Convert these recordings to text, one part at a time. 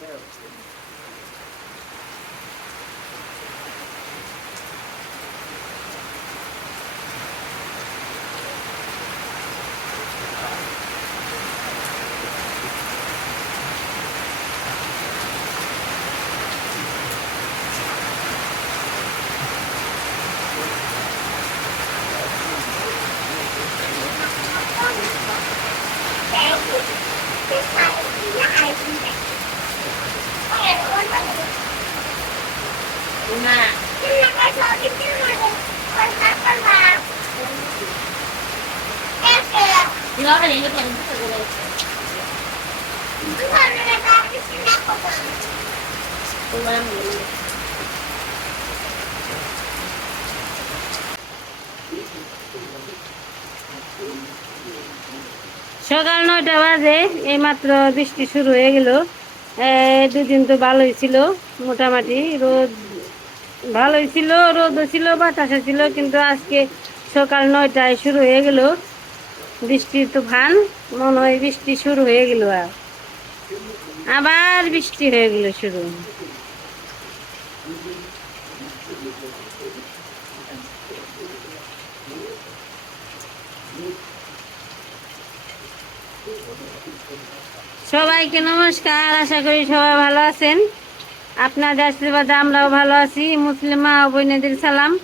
care of things. সকাল নয়টা বাজে, এইমাত্র বৃষ্টি শুরু হয়ে গেল। দুদিন তো ভালোই ছিল, মোটামুটি রোদ ভালোই ছিল, রোদও ছিল, বাতাসও ছিল, কিন্তু আজকে সকাল নয়টায় শুরু হয়ে গেল। বৃষ্টির তুফান, মনে হয় বৃষ্টি শুরু হয়ে গেল আর। আবার বৃষ্টি হয়ে গেল শুরু। সবাইকে নমস্কার, আশা করি সবাই ভালো আছেন। আপনাদের আশীর্বাদে আমরাও ভালো আছি। মুসলিম বোনেদের সালাম।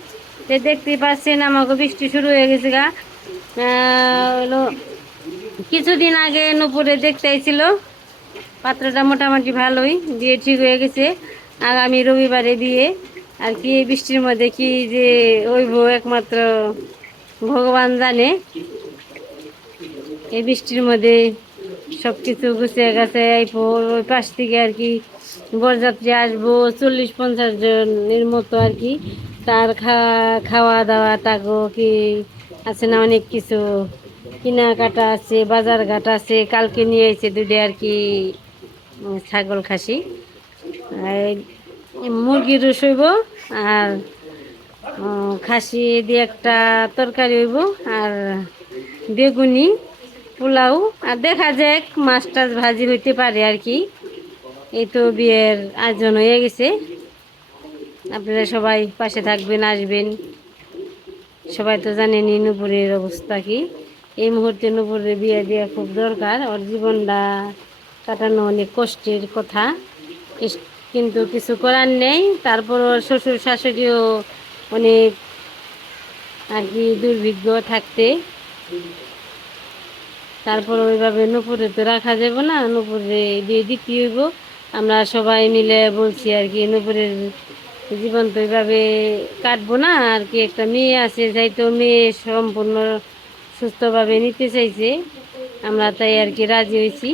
যে দেখতেই পাচ্ছেন আমাকে বৃষ্টি শুরু হয়ে গেছে গা। কিছুদিন আগে নুপুরে দেখতে ছিল পাত্রটা মোটামুটি ভালোই বিয়ে ঠিক হয়ে গেছে। আগামী রবিবারে বিয়ে। আর কি বৃষ্টির মধ্যে কি যে হইব একমাত্র ভগবান জানে। এই বৃষ্টির মধ্যে সব কিছু গুছিয়ে গেছে ওই পাশ থেকে আর কি বরযাত্রী আসব, চল্লিশ পঞ্চাশ জনের মতো আর কি। তার খাওয়া দাওয়া টাকো কি আছে না, অনেক কিছু। কেনাকাটা আছে বাজার ঘাট আছে, কালকে নিয়ে এসে দুটো আর কি ছাগল খাসি। আর মুরগির রস হইব, আর খাসি দিয়ে একটা তরকারি হইব, আর বেগুনি, পোলাও। আর দেখা যাক মাছ টাছ ভাজি হইতে পারে আর কি। এই তো বিয়ের আয়োজন হয়ে গেছে। আপনারা সবাই পাশে থাকবেন, আসবেন। সবাই তো জানেনই নুপুরের অবস্থা কি। এই মুহূর্তে নুপুরের বিয়ে দেওয়া খুব দরকার। ওর জীবনটা কাটানো অনেক কষ্টের কথা। কিন্তু কিছু করার নেই। তারপর ওর শ্বশুর শাশুড়িও অনেক আর কি দুর্ভিজ্ঞ থাকতে। তারপর ওইভাবে নুপুরে তো রাখা যাবে না। নুপুরে দিয়ে দিতে হইব। আমরা সবাই মিলে বলছি আর কি, নুপুরের জীবন তো ওইভাবে কাটবো না, আর কি একটা মেয়ে আছে যাইতো মেয়ে সম্পূর্ণ সুস্থভাবে নিতে চাইছে। আমরা তাই আর কি রাজি হয়েছি।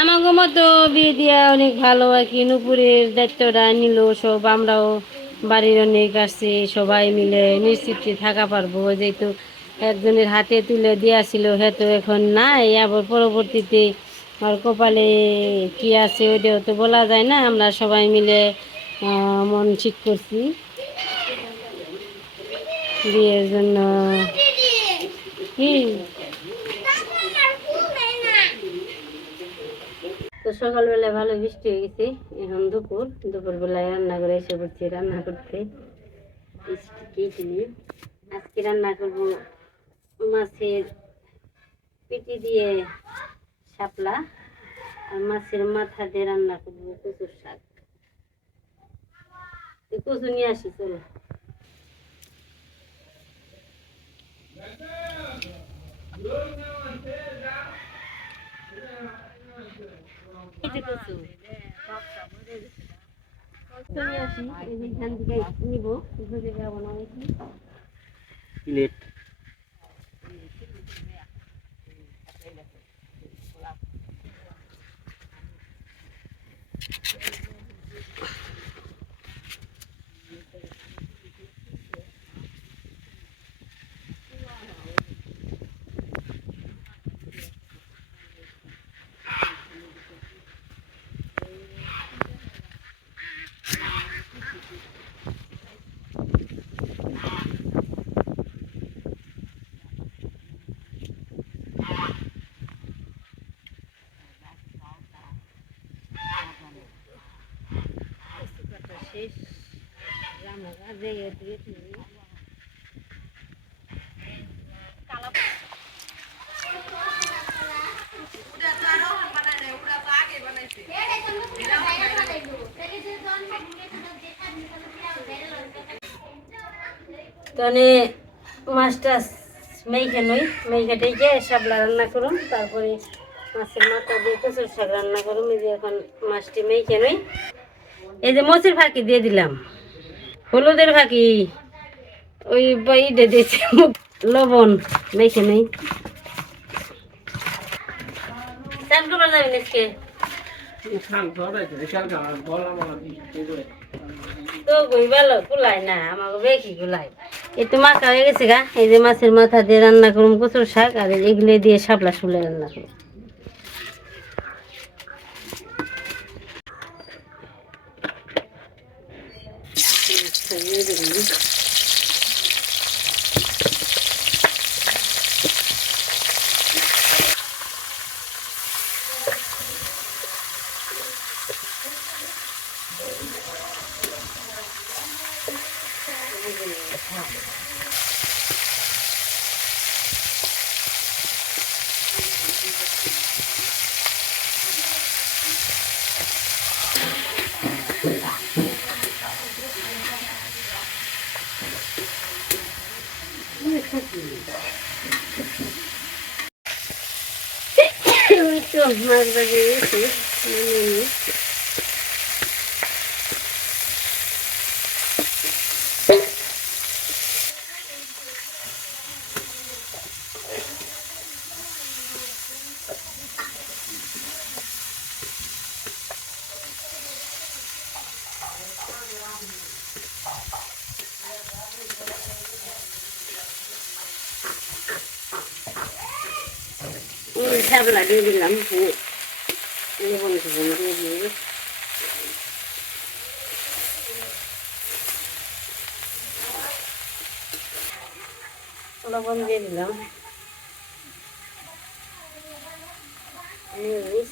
আমাকে মতো বিয়ে দিয়া অনেক ভালো, আর কি নুপুরের দায়িত্বটা নিল সব, আমরাও বাড়ির অনেক আসছে সবাই মিলে নিশ্চিত থাকা পারব যেহেতু একজনের হাতে তুলে দিয়েছিল হ্যাঁ তো এখন নাই, আবার পরবর্তীতে আর কপালে কি আছে ওইটাও তো বলা যায় না, আমরা সবাই মিলে মন ঠিক করছি। বিয়ের জন্য কি? তো সকালবেলায় ভালো বৃষ্টি হয়ে গেছে, এখন দুপুর, দুপুরবেলায় রান্না করে এসে পড়ছি, রান্না করতে। আজকে রান্না করব মাছের পেটি দিয়ে শাপলা আর মাছের মাথা দিয়ে রান্না করব কচুর শাক। কচু নিয়ে আসি, চলো। নিবো। প্লেট যে তাহলে মাছটা মেঘে নই মেঘে টেকে শাপলা রান্না করুন, তারপরে মাছের মাথা দিয়ে কচুর শাক রান্না করুন, এই যে এখন মাছটি মেঘে নই। এই যে মসির ফাঁকি দিয়ে দিলাম। হলুদের ফাঁকি ওই বাইডে দিয়েছি লবণ। মেখে নেই। তো না আমাকে তো হয়ে গেছে গা, এই যে মাছের মাথা দিয়ে রান্না করুন কচুর শাক, আর এগুলো দিয়ে শাপলা শুলে রান্না করুন というよりねうん。মাছ বাজে গেছে শাপলা দিয়ে দিলাম। লবণ টবণ দিয়ে দিয়ে লবণ দিয়ে দিলাম। হলুদ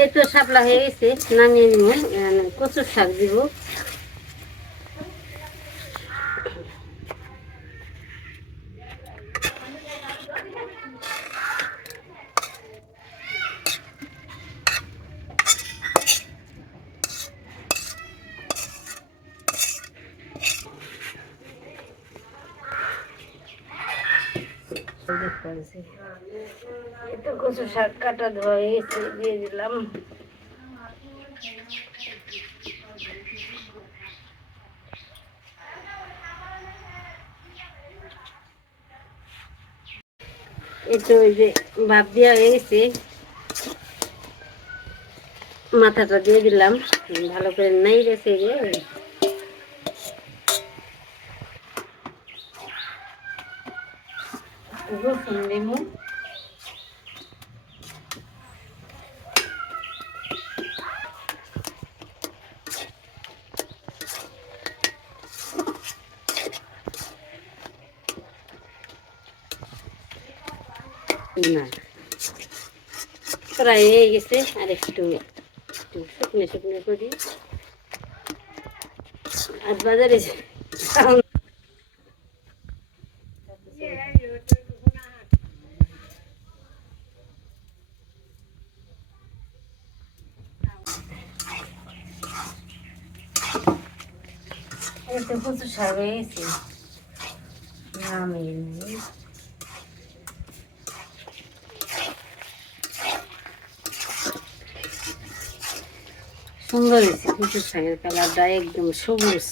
এই তো শাপলা হয়ে গেছে নামিয়ে নিব কচুর শাক দিব। তো শাক কাটা ধোয়া হয়ে দিয়ে দিলাম। তো ওই যে ভাপ দেওয়া হয়ে গেছে মাথাটা দিয়ে দিলাম। ভালো করে নাই গেছে লেবু। না। প্রায় হয়ে গেছে, আর একটু শুকনো শুকনো করি। আর বাজারে এই তো কচু শাক হয়ে গেছে নামিয়ে নিই। সুন্দর হয়েছে কচু শাকের কালারটা একদম সবুজ।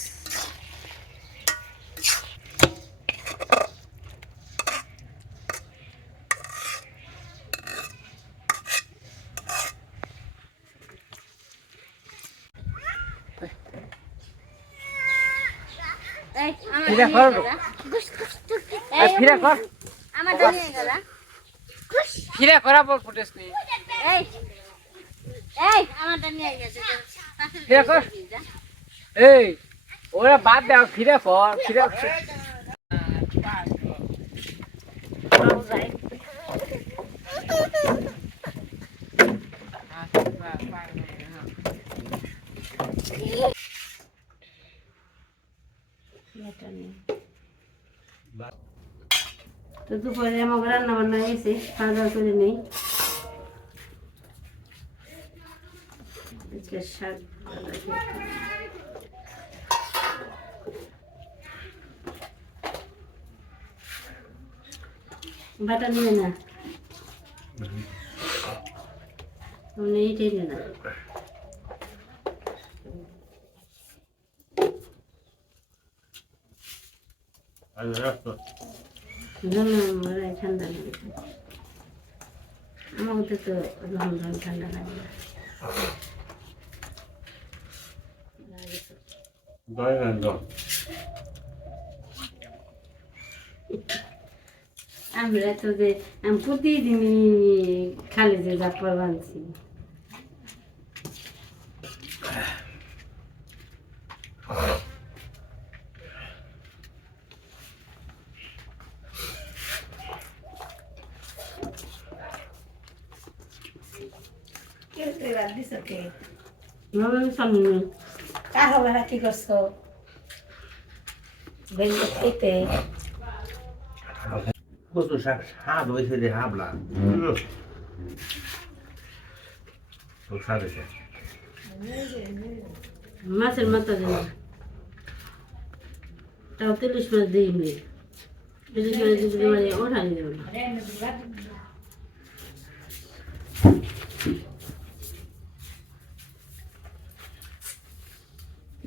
ফিরে কর ফিরে কর আমার দাঁড়িয়ে গেল। ফিরে করা পর ফুটেস নি এই এই আমারটা নিয়ে গেছে। এই ওরা বাদ দাও ফিরে কর ফিরে। তো দুপুরে আমাকে রান্না বান্না হয়েছে খাওয়া দাওয়া করে নেই আজকে শাক বাটা নিয়ে না। এইটাই নে। না ঠান্ডা লাগে আমাকে তো ঠান্ডা লাগে আমরা তো যে আমি প্রতিদিনই খালি যে জাপড় বানছি মামা সামনে কার হবে কি করছ? খেতে কত শাক হাত হয়েছে রে হাবলা। তো স্বাদ হয়েছে। মাছের মাথা দেন তাও তিরিশ মাছ দিই তিরিশ মাছ মানে ওঠানি দেবো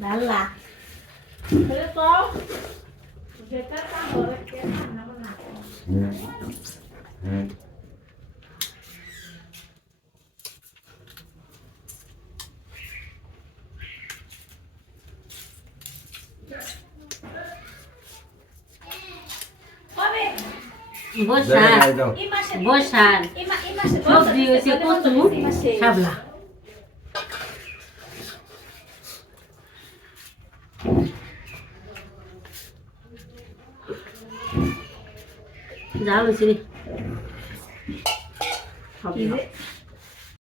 Vai lá. Pessoal, o jeito é tá agora, que é não, não. Bochar, bochar. Não viu esse ponto? Sabe lá. কচু শাবলা জাল হয়েছে রে হবে না।